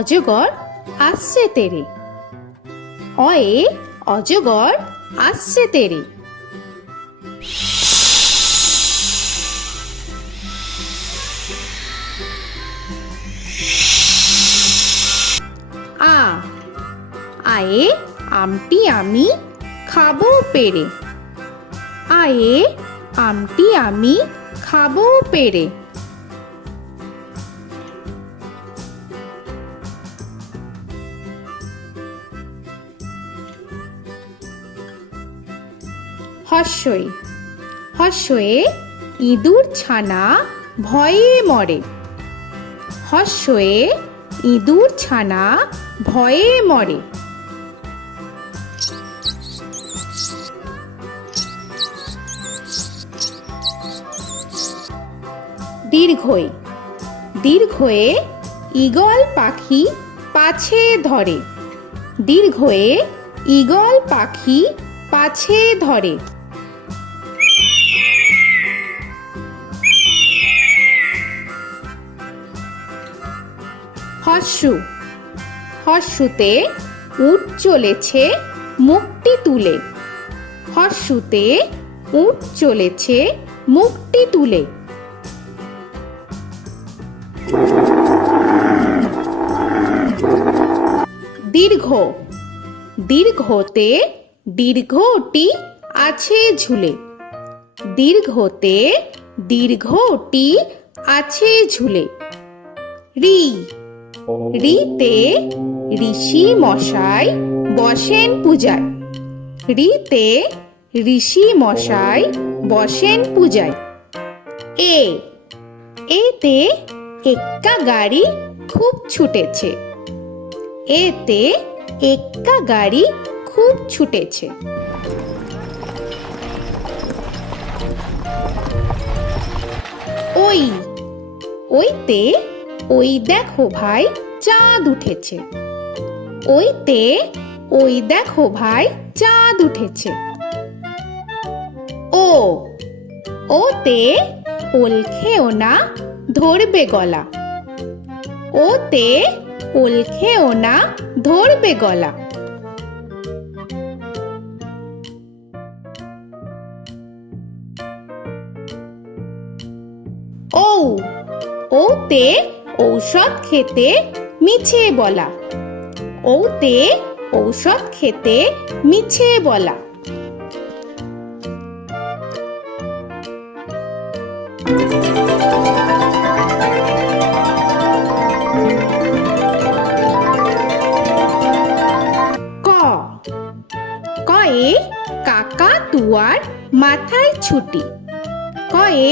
অজগর আসছে তেরে। অয়ে অজগর আসছে তেরে। আ আয়ে আমটি আমি খাবো পেরে। আয়ে আমটি আমি খাবো পেরে। হর্ষই হর্ষয়ে ইঁদুর ছানা ভয়ে মরে। হর্ষয়ে ইঁদুর ছানা ভয়ে মরে। দীর্ঘই দীর্ঘয়ে ঈগল পাখি পাছে ধরে। দীর্ঘয়ে ঈগল পাখি পাছে ধরে। হর্ষু হর্ষুতে উট চলেছে মুখটি তুলে। হর্ষুতে উট চলেছে মুখটি তুলে। দীর্ঘ দীর্ঘতে দীর্ঘটি আছে ঝুলে। দীর্ঘতে দীর্ঘটি আছে ঝুলে। রি রিতে ঋষি মশাই বসেন পূজায়। রিতে ঋষি মশাই বসেন পূজায়। এ এতে এক্কা গাড়ি খুব ছুটেছে। এতে এক্কা গাড়ি খুব ছুটেছে। ওই ওইতে ওই দেখো ভাই চাঁদ উঠেছে। ওইতে ওই দেখো ভাই চাঁদ উঠেছে। ও ওতে ওল খেও না ধরবে গলা। ওতে ওল খেও না ধরবে গলা। ঔ ওতে ঔষধ খেতে মিছে বলা। ওতে ঔষধ খেতে মিছে বলা। ক কয়ে কাকা তুয়ার মাথায় ছুটি। কয়ে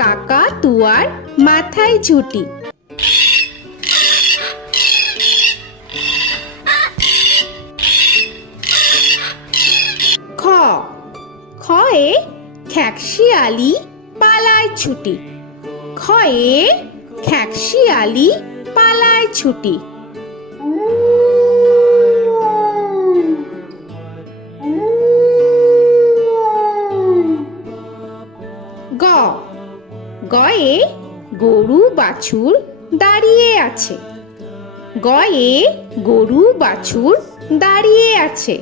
কাকা তুয়ার মাথায় ছুটি। খ খয়ে খ্যাকশিয়ালি পালায় ছুটি। খয়ে খ্যাকশিয়ালি পালায় ছুটি। গ গয়ে গরু বাছুর দাঁড়িয়ে আছে। গয়ে গরু বাছুর দাঁড়িয়ে আছে।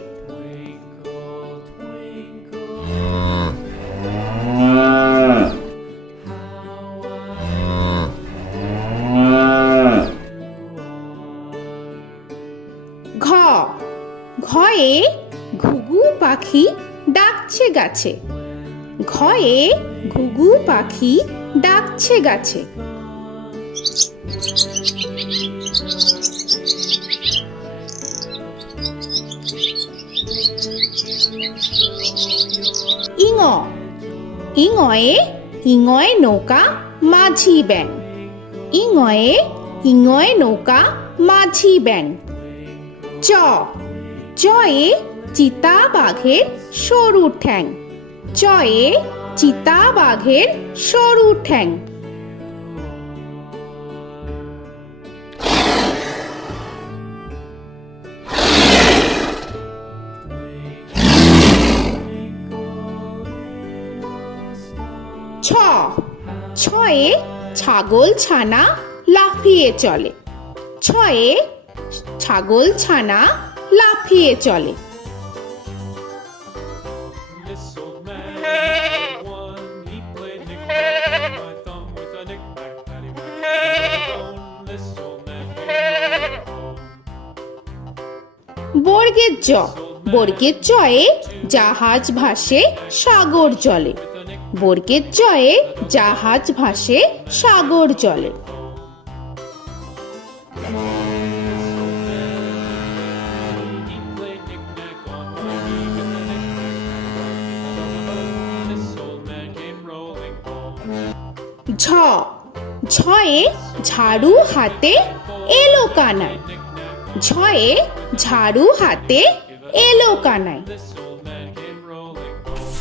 ঘ ঘয়ে ঘুঘু পাখি ডাকছে গাছে। ঘয়ে ঘুঘু পাখি ডাকছে গাছে। ইঙ ইঙয়ে ইঙয়ে নৌকা মাঝি ব্যাং। ইঙয়ে ইঙয়ে নৌকা মাঝি ব্যাং। চ চয়ে চিতা বাঘের সরু ঠ্যাং। চয়ে চিতা বাঘের সরু ঠ্যাং। ছ ছয়ে ছাগল ছানা লাফিয়ে চলে। ছয়ে ছাগল ছানা লাফিয়ে চলে। This old man had one. He played knick-knack, my thumb with a knick-knack, paddywhack, this old man came home. বর্গের জ, বর্গের জয়ে জাহাজ ভাসে সাগর জলে। বর্গের জয়ে জাহাজ ভাসে সাগর জলে। He played knick-knack on my knee with a knick-knack, this old man came rolling home. ঝ, ঝয়ে ঝাড়ু হাতে এলো কানাই। ঝয়ে ঝাড়ু হাতে এলো Kanai. This old man came rolling home.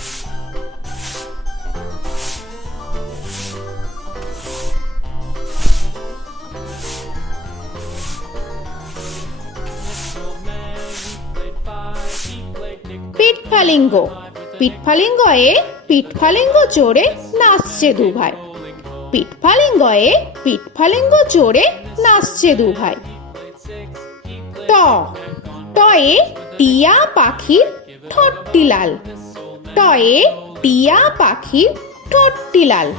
This old man, he played five. He played knick-knack. পিঠফালিঙ্গ, পিঠফালিঙ্গয়ে পিঠফালিঙ্গ চড়ে নাচছে দু ভাই। পিঠফালিঙ্গয়ে পিঠফালিঙ্গ চড়ে নাচছে দু ভাই। ট, টয়ে টিয়া পাখির ঠোঁটটি লাল। টয়ে টিয়া পাখির ঠোঁটটি লাল।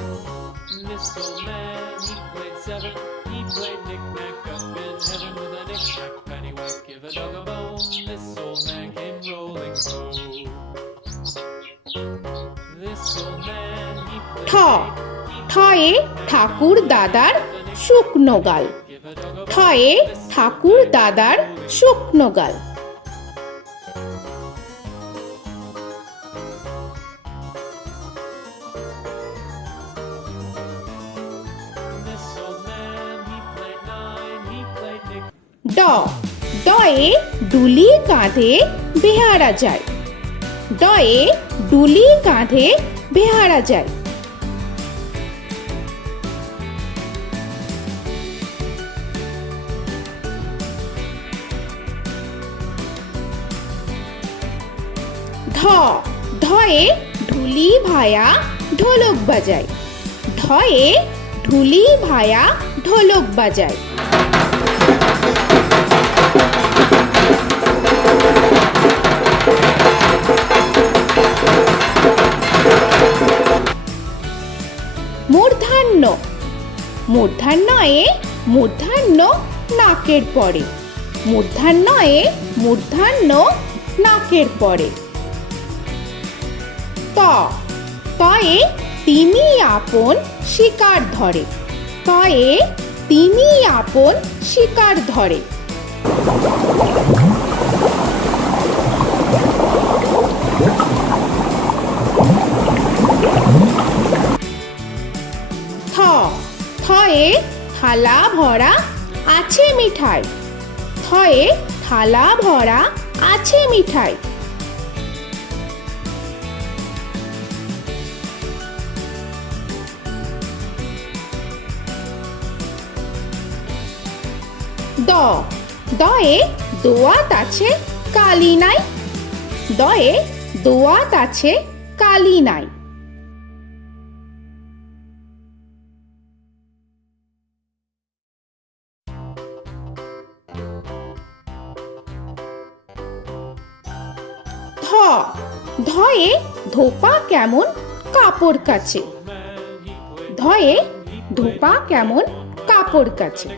This old man, he played seven. He played knick-knack up in heaven with a knick-knack, paddywhack, give a dog a bone. This old man came rolling home. This old man, he ঠ, played ঠয়ে ঠাকুর দাদার শুকনো গাল। give a dog a ঠয়ে ঠাকুর দাদার শুকনো গাল। This old man, he played nine. He played knick. ড, ডয়ে ডুলি কাঁধে বেহারা যায়। ডয়ে ডুলি কাঁধে বেহারা যায়। ধ, ধয়ে ঢুলি ভায়া ঢোলক বাজায়। ধয়ে ঢুলি ভায়া ঢোলক বাজায়। মূর্ধান্য, মূর্ধান্যয়ে মূর্ধান্য নাকের পরে। মূর্ধান্যয়ে মূর্ধান্য নাকের পরে। ত, তয়ে তিনি আপন শিকার ধরে। তয়ে তিনি আপন শিকার ধরে। থ, থয়ে থালা ভরা আছে মিঠাই। থয়ে থালা ভরা আছে মিঠাই। দ, দয়ে দোয়াত আছে কালি নাই। দয়ে দোয়াত আছে কালি নাই। ধ, ধয়ে ধোপা কেমন কাপড় কাছে। ধয়ে ধোপা কেমন কাপড় কাছে।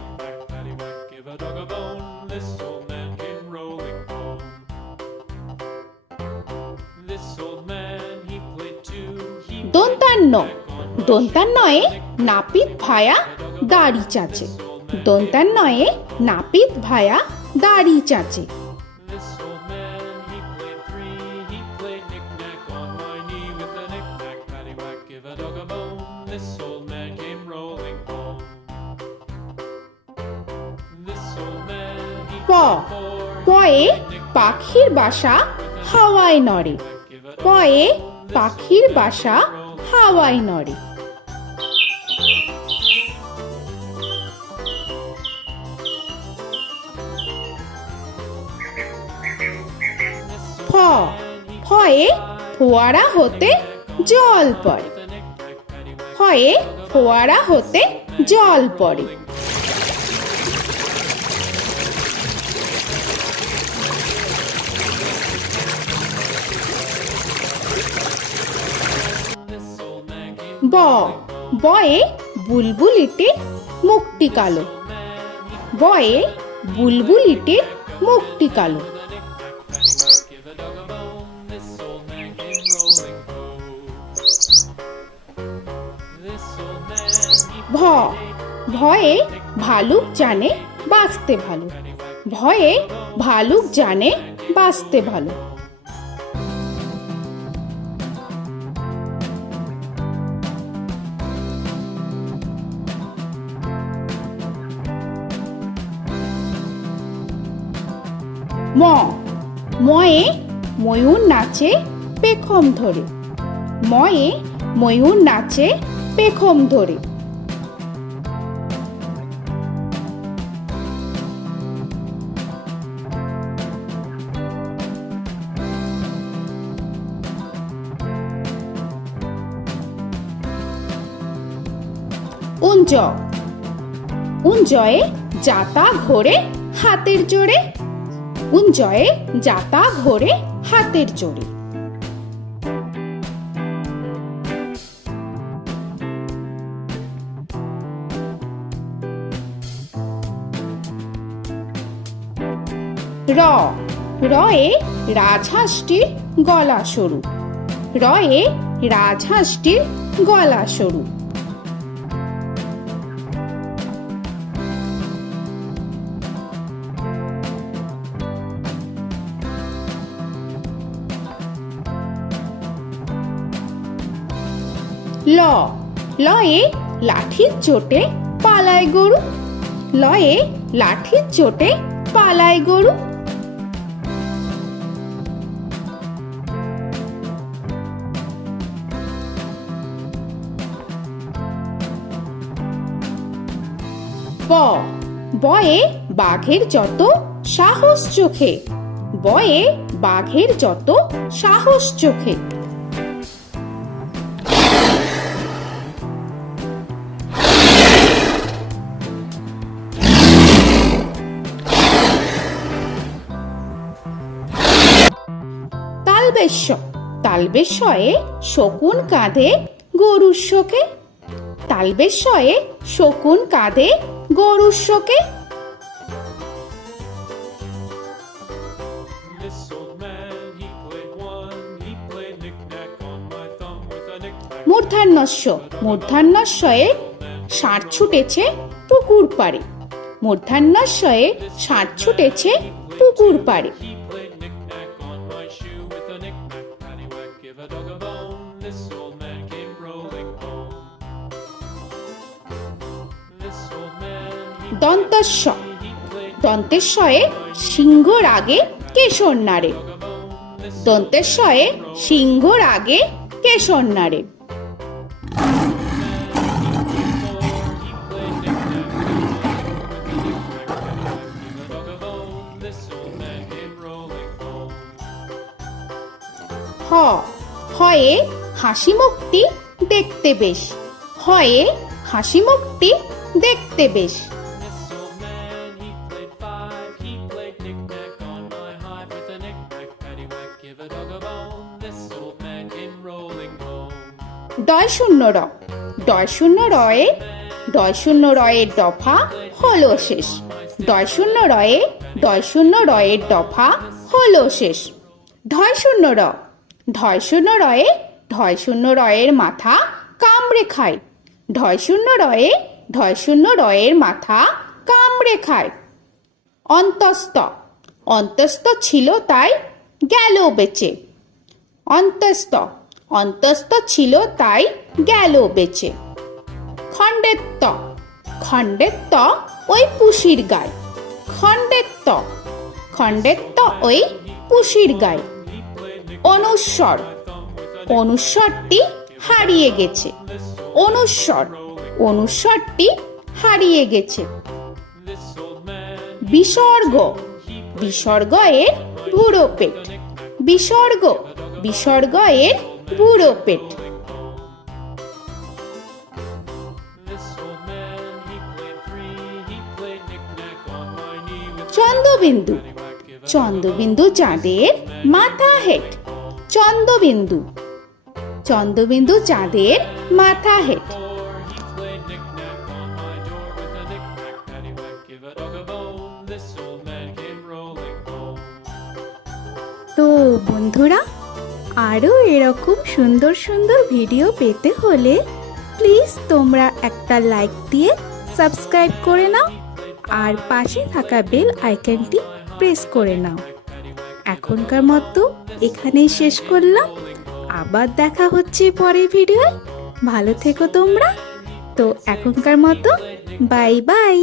Paddywhack, give a dog a bone. This old man came rolling home. This old man, he played two. He দন্তান্ন, দন্তান্নয়ে নাপিত ভায়া দাড়ি চাচে। দন্তান্নয়ে নাপিত ভায়া দাড়ি চাচে। This old man, he played three. He played knick-knack on my knee with a knick-knack, paddywhack, give a dog a bone. This old man came rolling home. This old man, he প, played four. পয়ে পাখির বাসা হাওয়ায় নড়ে। পয়ে পাখির বাসা হাওয়ায় নড়ে। ফ, ফয়ে ফোয়ারা হতে জল পড়ে। ফয়ে ফোয়ারা হতে জল পড়ে। ব বয়ে বুলবুলিটির মুখটি কালো। বয়ে বুলবুলিটির মুখটি কালো। Give a dog a bone, this old man came rolling home. This old man, he ভ ভয়ে ভালুক জানে বাঁচতে ভালো। ভয়ে ভালুক জানে বাঁচতে ভালো। ম ময়ে ময়ূর নাচে পেখম ধরে। ময়ে ময়ূর নাচে পেখম ধরে। উঞ্জ উঞ্জয়ে যাতা ঘোরে হাতের জোরে। উঞ্জয়ে যাতা ঘোরে হাতের জোরে। র রয়ে রাজহাঁসটির গলা সরু। রয়ে রাজহাঁসটির গলা সরু। ল লয়ে লাঠির চোটে পালায় গরু। লয়ে লাঠির চোটে পালায় গরু। ব বয়ে বাঘের যত সাহস চোখে। বয়ে বাঘের যত সাহস চোখে। তালবেশ্য তালবেশ্যয়ে শকুন কাঁধে গরুর শোকে। তালবেশ্যয়ে শকুন কাঁধে গরুর শোকে। This old man, he played one, he played knick-knack on my thumb with a knick-knack. মূর্ধন্যস্য মূর্ধন্যস্বয়ে ষাঁড় ছুটেছে পুকুর পাড়ে। মূর্ধন্যস্বয়ে ষাঁড় ছুটেছে পুকুর পাড়ে। He played knick-knack on my shoe with a knick-knack, paddywhack, give a dog a bone. This old man came rolling home. This old man, দন্তস্ব he played দন্তেশ্বয়ে সিংহর আগে কেশর নাড়ে। dog a bone. This দন্তেশ্বয়ে সিংহর আগে কেশর নাড়ে। he played knick-knack with a knick-knack, paddywhack, give a dog a bone. This old man came rolling home. হ হয়ে হাসি মুখটি দেখতে বেশ। হয়ে হাসি মুখটি দেখতে বেশ। This old man, he played five, he played knick-knack on my hive with a knick-knack, paddywhack, give a dog a bone. This old man came rolling home. ডয় শূন্য র ডয় শূন্য রয়ে ডয় শূন্য রয়ের দফা হলো শেষ। ডয় শূন্য রয়ে ডয় শূন্য রয়ের দফা হলো শেষ। ঢয় শূন্য র ঢয় শূন্য রয়ে ঢয় শূন্য রয়ের মাথা কামড়ে খায়। ঢয় শূন্য রয়ে ঢয় শূন্য রয়ের মাথা কামড়ে খায়। অন্তস্থ অন্তস্থ ছিল তাই গেল বেঁচে। অন্তস্থ অন্তস্থ ছিল তাই গেল বেঁচে। খণ্ডেত্ব খণ্ডেত্ব ওই পুষির গায়। খণ্ডেত্ব খণ্ডেত্ব ওই পুষির গায়। অনুস্বর অনুস্বরটি হারিয়ে গেছে। অনুস্বর অনুস্বরটি হারিয়ে গেছে। This old man, বিসর্গ বিসর্গ এর বুড়ো পেট। বিসর্গ বিসর্গ এর বুড়ো পেট। this old man, he played three, he played knick-knack on my knee with Chandrabindu paddywhack, give a Chandrabindu চাঁদের মাথা হেট। চন্দ্রবিন্দু চন্দ্রবিন্দু চাঁদের মাথা head. Before he played knick-knack on my door with a knick-knack, paddywhack, give a dog a bone. This old man came rolling home. তো বন্ধুরা, আরও এরকম সুন্দর সুন্দর ভিডিও পেতে হলে প্লিজ তোমরা একটা লাইক দিয়ে সাবস্ক্রাইব করে নাও আর পাশে থাকা বেল আইকনটি প্রেস করে নাও। এখনকার মতো এখানেই শেষ করলাম, আবার দেখা হচ্ছে পরের ভিডিওয়। ভালো থেকো তোমরা। তো এখনকার মতো বাই বাই।